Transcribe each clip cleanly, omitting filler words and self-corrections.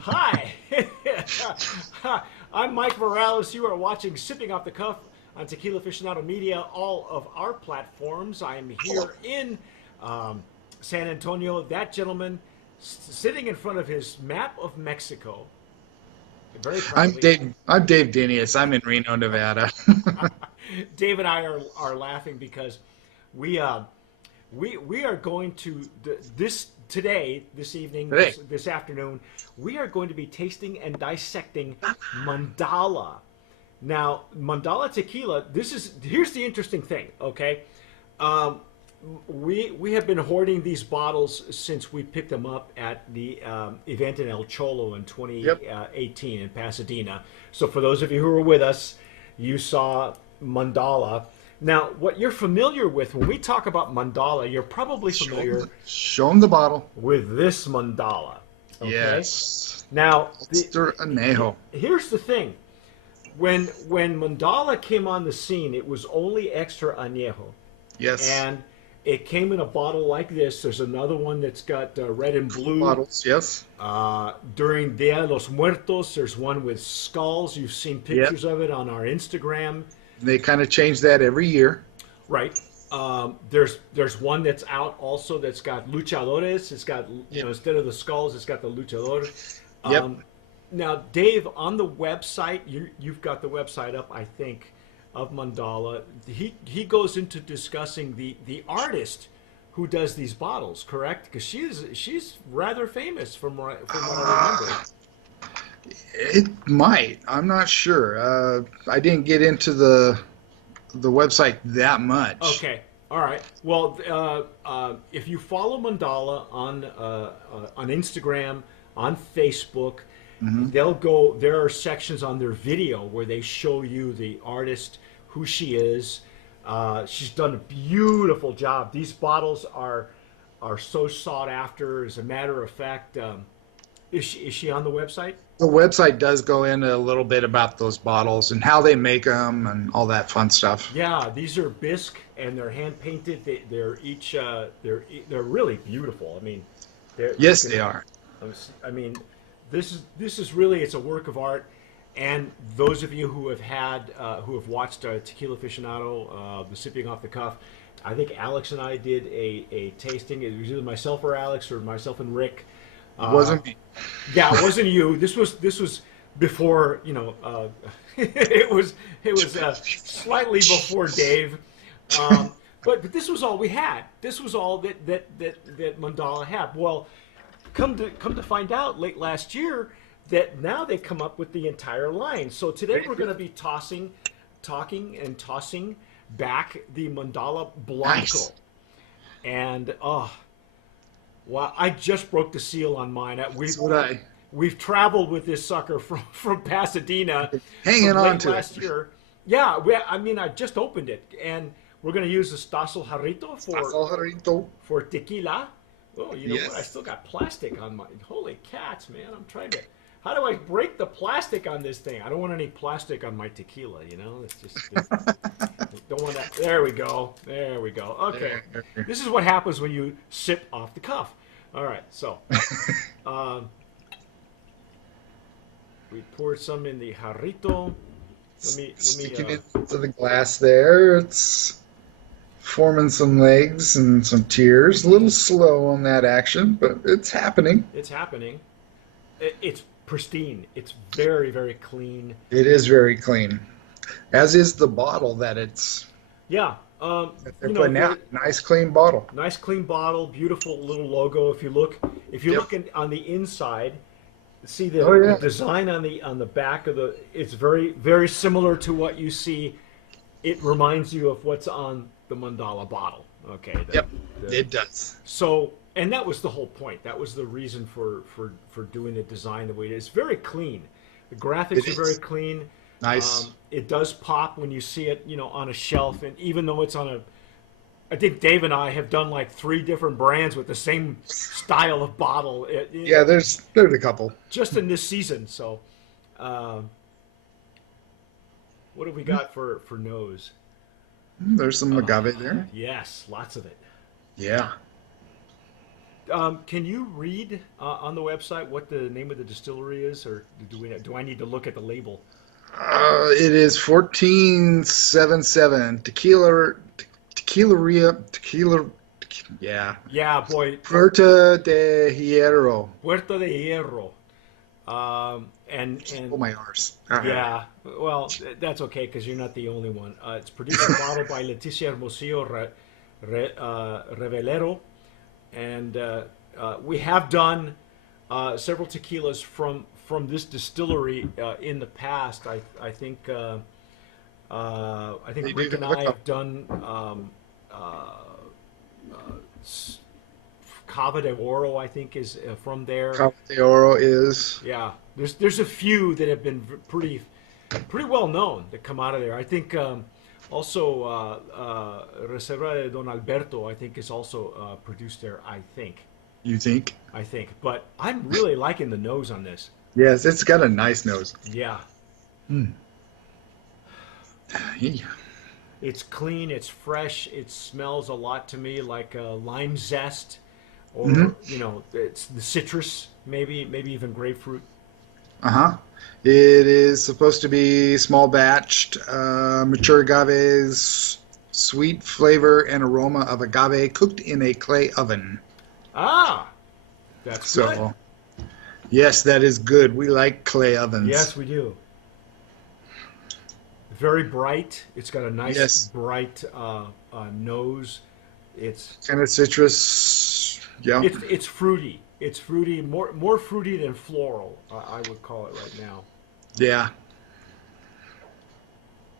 Hi, I'm Mike Morales. You are watching Sipping Off the Cuff on Tequila Aficionado Media, all of our platforms. I am here in um, San Antonio. That gentleman sitting in front of his map of Mexico, very I'm proudly. Dave. I'm Dave Dinius. I'm in Reno, Nevada. Dave and I are laughing because we uh, we are going to this today, this evening, Today. this afternoon. We are going to be tasting and dissecting Mandala. Now, Mandala tequila. Here's the interesting thing. Okay, um, we have been hoarding these bottles since we picked them up at the event in El Cholo in Yep. 2018 in Pasadena. So for those of you who were with us, you saw Mandala. Now, what you're familiar with when we talk about Mandala, you're probably familiar Show 'em the bottle. with this Mandala. Okay. Yes. Now, Mr. Anejo. here's the thing. When Mandala came on the scene, it was only extra añejo, Yes. and it came in a bottle like this. There's another one that's got red and blue. Bottles. Yes. During Dia de los Muertos, there's one with skulls. You've seen Yep. pictures of it on our Instagram, They kind of change that every year. right? There's one that's out also that's got luchadores. It's got Yep. instead of the skulls, it's got the luchador. Yep. Um, Now, Dave, on the website, you've got the website up, I think, of Mandala. He goes into discussing the artist who does these bottles, correct? Because she's rather famous from what I remember. It might. I'm not sure. I didn't get into the website that much. Okay, all right. Well, if you follow Mandala on Instagram, on Facebook, Hmm. they'll go. There are sections on their video where they show you the artist, who she is. She's done a beautiful job. These bottles are so sought after. As a matter of fact, is she on the website? The website does go into a little bit about those bottles and how they make them and all that fun stuff. Yeah, these are bisque and they're hand painted. They're each they're really beautiful. I mean, they're you Yes, can they are. I mean, this is really it's a work of art. And those of you who have watched Tequila Aficionado, the sipping off the cuff, I think Alex and I did a tasting. It was either myself or Alex or myself and Rick. It Uh, wasn't me. yeah, it wasn't you. This was before it was slightly before Dave. Um, but this was all we had. This was all that Mandala had. Well, come to find out, late last year, that now they come up with the entire line. So today we're going to be talking and tossing back the Mandala Blanco, Nice. and wow, I just broke the seal on mine. That's what I We've traveled with this sucker from Pasadena hanging from on late to it. last year. Yeah, I mean, I just opened it, and we're going to use the Stasel Jarrito Pajarito. for tequila. Oh, you know what? I Yes. still got plastic on my. Holy cats, man! I'm trying to. How do I break the plastic on this thing? I don't want any plastic on my tequila. You know, it's just don't want that. There we go. There we go. Okay, There. this is what happens when you sip off the cuff. All right, so um, we poured some in the jarrito. Sticking it to the glass there. It's forming some legs and some tears. A little slow on that action, but it's happening. It's happening. It's pristine. It's very, very clean. It is very clean, as is the bottle that it's Yeah. that they're putting out. Nice clean bottle. Nice clean bottle, beautiful little logo. If you Yep. look on the inside, see Oh the yeah. design on the back of the. It's very, very similar to what you see. It reminds you of what's on the Mandala bottle. Okay. Yep. The It does. So, and that was the whole point. That was the reason for doing the design the way it is. Very clean. The graphics It are very is clean. nice. It does pop when you see it, on a shelf, and even though it's on a, I think Dave and I have done like three different brands with the same style of bottle, Yeah, there's a couple. just in this season. So, um, what have we got for nose? There's some agave there. Yes, lots of it. Yeah. Can you read on the website what the name of the distillery is, or do I need to look at the label? It is 1477 tequila. Yeah, Yeah, boy, Puerta de Hierro. Puerto de Hierro. And Oh my arse. yeah, well, that's okay because you're not the only one. It's produced and bottled by Leticia Hermosillo Revelero, and we have done several tequilas from this distillery in the past. I They think do Rick and have I have done Cava de Oro. I think is from there. Cava de Oro is. Yeah, there's a few that have been pretty well known that come out of there. I think also Reserva de Don Alberto. I think is also produced there. You think? But I'm really liking the nose on this. Yes, it's got a nice nose. Yeah, Hmm. Yeah. it's clean. It's fresh. It smells a lot to me like lime zest, Hmm. or it's the citrus, maybe even grapefruit. Uh-huh. It is supposed to be small batched, mature agaves, sweet flavor and aroma of agave cooked in a clay oven. Ah, that's good. So, yes, that is good. We like clay ovens. Yes, we do. Very bright. It's got a nice Yes, bright nose. It's kind of citrus. Yeah. it's fruity. It's fruity, more fruity than floral. I would call it right now. Yeah.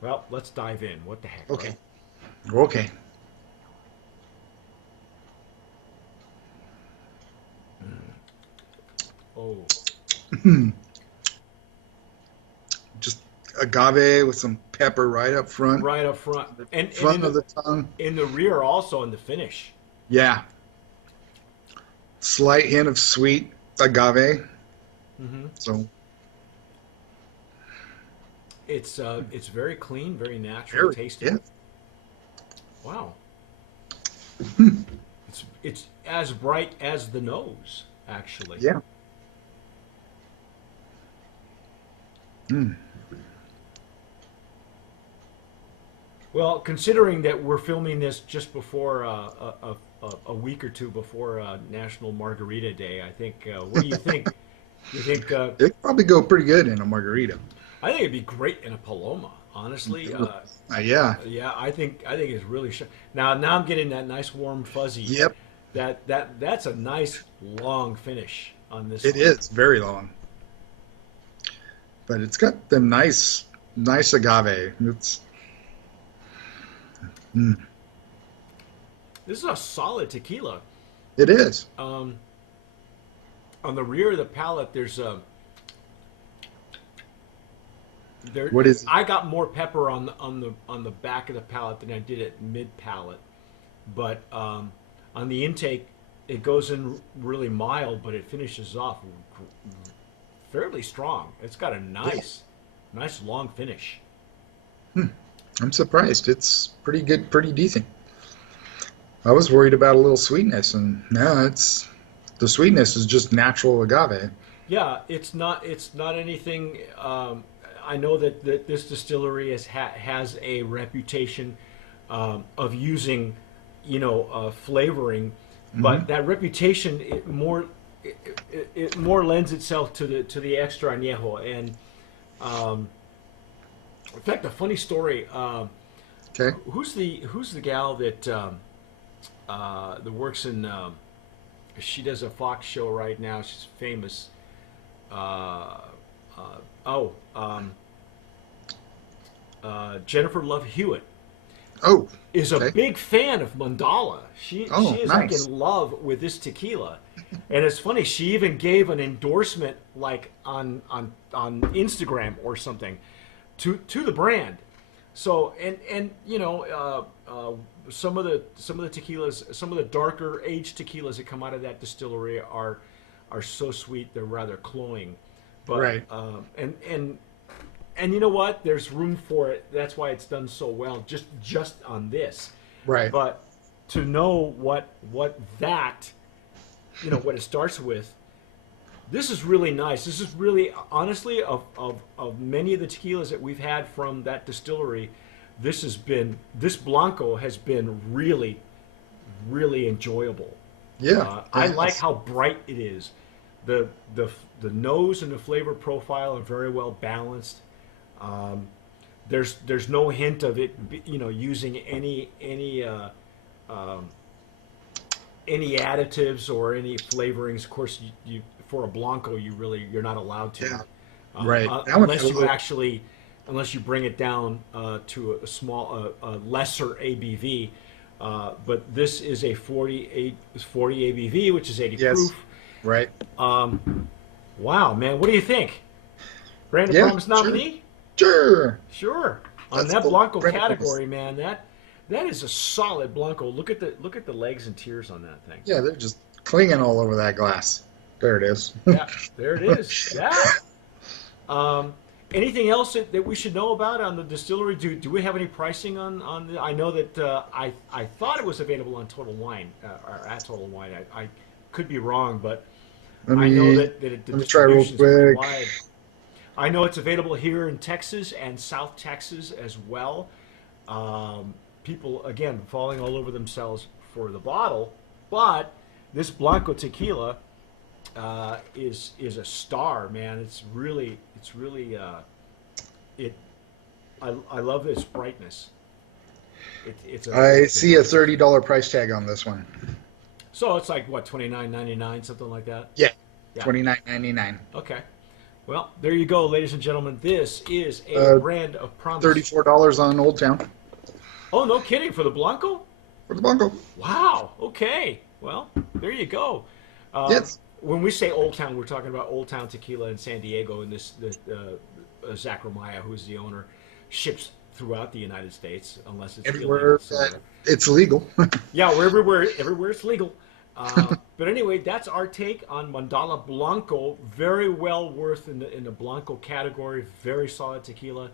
Well, let's dive in. What the heck, Okay. right? Okay. Oh, Just agave with some pepper right up front, right up front, and front of the tongue. in the rear also in the finish. Yeah. Slight hint of sweet agave. Hmm. So It's very clean, very natural very, tasting. yeah. Wow, Hmm. it's as bright as the nose, actually. Yeah. Mm. Well, considering that we're filming this just before a week or two before National Margarita Day, I think. What do you think? You think? It'd probably go pretty good in a margarita. I think it'd be great in a Paloma. Honestly, Yeah. yeah, I think it's really. Now I'm getting that nice warm fuzzy. Yep. That's a nice long finish on this It one. is very long, but it's got the nice agave. It's mm, This is a solid tequila. it is. Um, on the rear of the palate, there's a there. What is? I got more pepper on the back of the palate than I did at mid palate, but on the intake, it goes in really mild, but it finishes off fairly strong. It's got a nice long finish. Hmm, I'm surprised. It's pretty good, pretty decent. I was worried about a little sweetness, and no, it's the sweetness is just natural agave. Yeah, it's not anything. I know that this distillery has a reputation of using, flavoring, Hmm. but that reputation it more lends itself to the extra añejo. And um, in fact, a funny story. Okay. Who's the gal that works in? She does a Fox show right now. She's famous. Uh, oh, Jennifer Love Hewitt Oh, is a okay. big fan of Mandala. She Oh, is like nice. in love with this tequila, and it's funny. She even gave an endorsement like on Instagram or something to the brand. So some of the tequilas, some of the darker aged tequilas that come out of that distillery are so sweet they're rather cloying. But Right. and you know what? There's room for it. That's why it's done so well. Just on this, Right. but to know what that what it starts with. This is really nice. This is really, honestly, of many of the tequilas that we've had from that distillery, this Blanco has been really, really enjoyable. Yeah, I like how bright it is. The the nose and the flavor profile are very well balanced. Um, there's no hint of it, using um, any additives or any flavorings. Of course, you for a Blanco, you're not allowed to, yeah, right. That one unless had a you little- actually unless you bring it down to a lesser ABV. But this is a 40 ABV, which is 80 Yes, proof. right. Wow, man, what do you think? Brand of Yeah, Promise nominee? Sure. Sure. On That's that cool. Blanco Brand of Promise. category, man, that is a solid Blanco. Look at the legs and tiers on that thing. Yeah, they're just clinging all over that glass. There it is. Yeah, there it is. Yeah. Um, anything else that we should know about on the distillery? Do we have any pricing on the, I know that I thought it was available on Total Wine or at Total Wine. I could be wrong, but Let I know me that the let me try real distribution's pretty quick. wide. I know it's available here in Texas and South Texas as well. People again falling all over themselves for the bottle, but this Blanco tequila is a star, man. It's really it. I love its brightness. I see a $30 price tag on this one. So it's like what, $29.99, something like that. Yeah, Yeah. $29.99. Okay. Well, there you go, ladies and gentlemen. This is a brand of promise. $34 on Old Town Oh, no kidding, for the Blanco? for the Blanco. Wow. Okay. Well, there you go. Yes. When we say Old Town, we're talking about Old Town Tequila in San Diego, and Zach Romaya, who's the owner, ships throughout the United States, unless it's Everywhere illegal. that it's legal. Yeah, we're everywhere it's legal. But anyway, that's our take on Mandala Blanco. Very well worth in the Blanco category. Very solid tequila.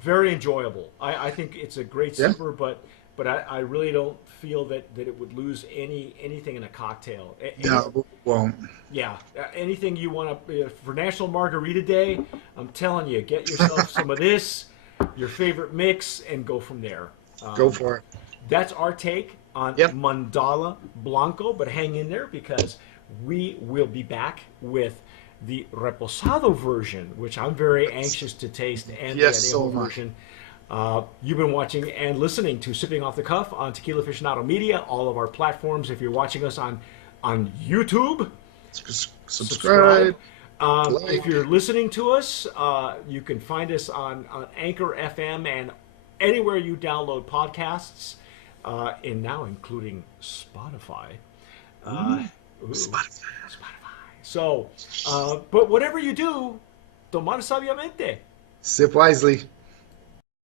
Very enjoyable. I think it's a great Yeah. sipper, but I really don't feel that it would lose anything in a cocktail. No, it won't. Yeah, anything you want to for National Margarita Day. I'm telling you, get yourself some of this, your favorite mix, and go from there. Go for it. That's our take on Yep. Mandala Blanco, but hang in there because we will be back with the Reposado version, which I'm very anxious to taste, and Yes, the so Añejo am I. version. You've been watching and listening to Sipping Off the Cuff on Tequila Aficionado Media, all of our platforms. If you're watching us on YouTube, Subscribe. Like. if you're listening to us, you can find us on Anchor FM and anywhere you download podcasts, and now including Spotify. Ooh, Spotify. So, but whatever you do, tomar sabiamente. Sip wisely.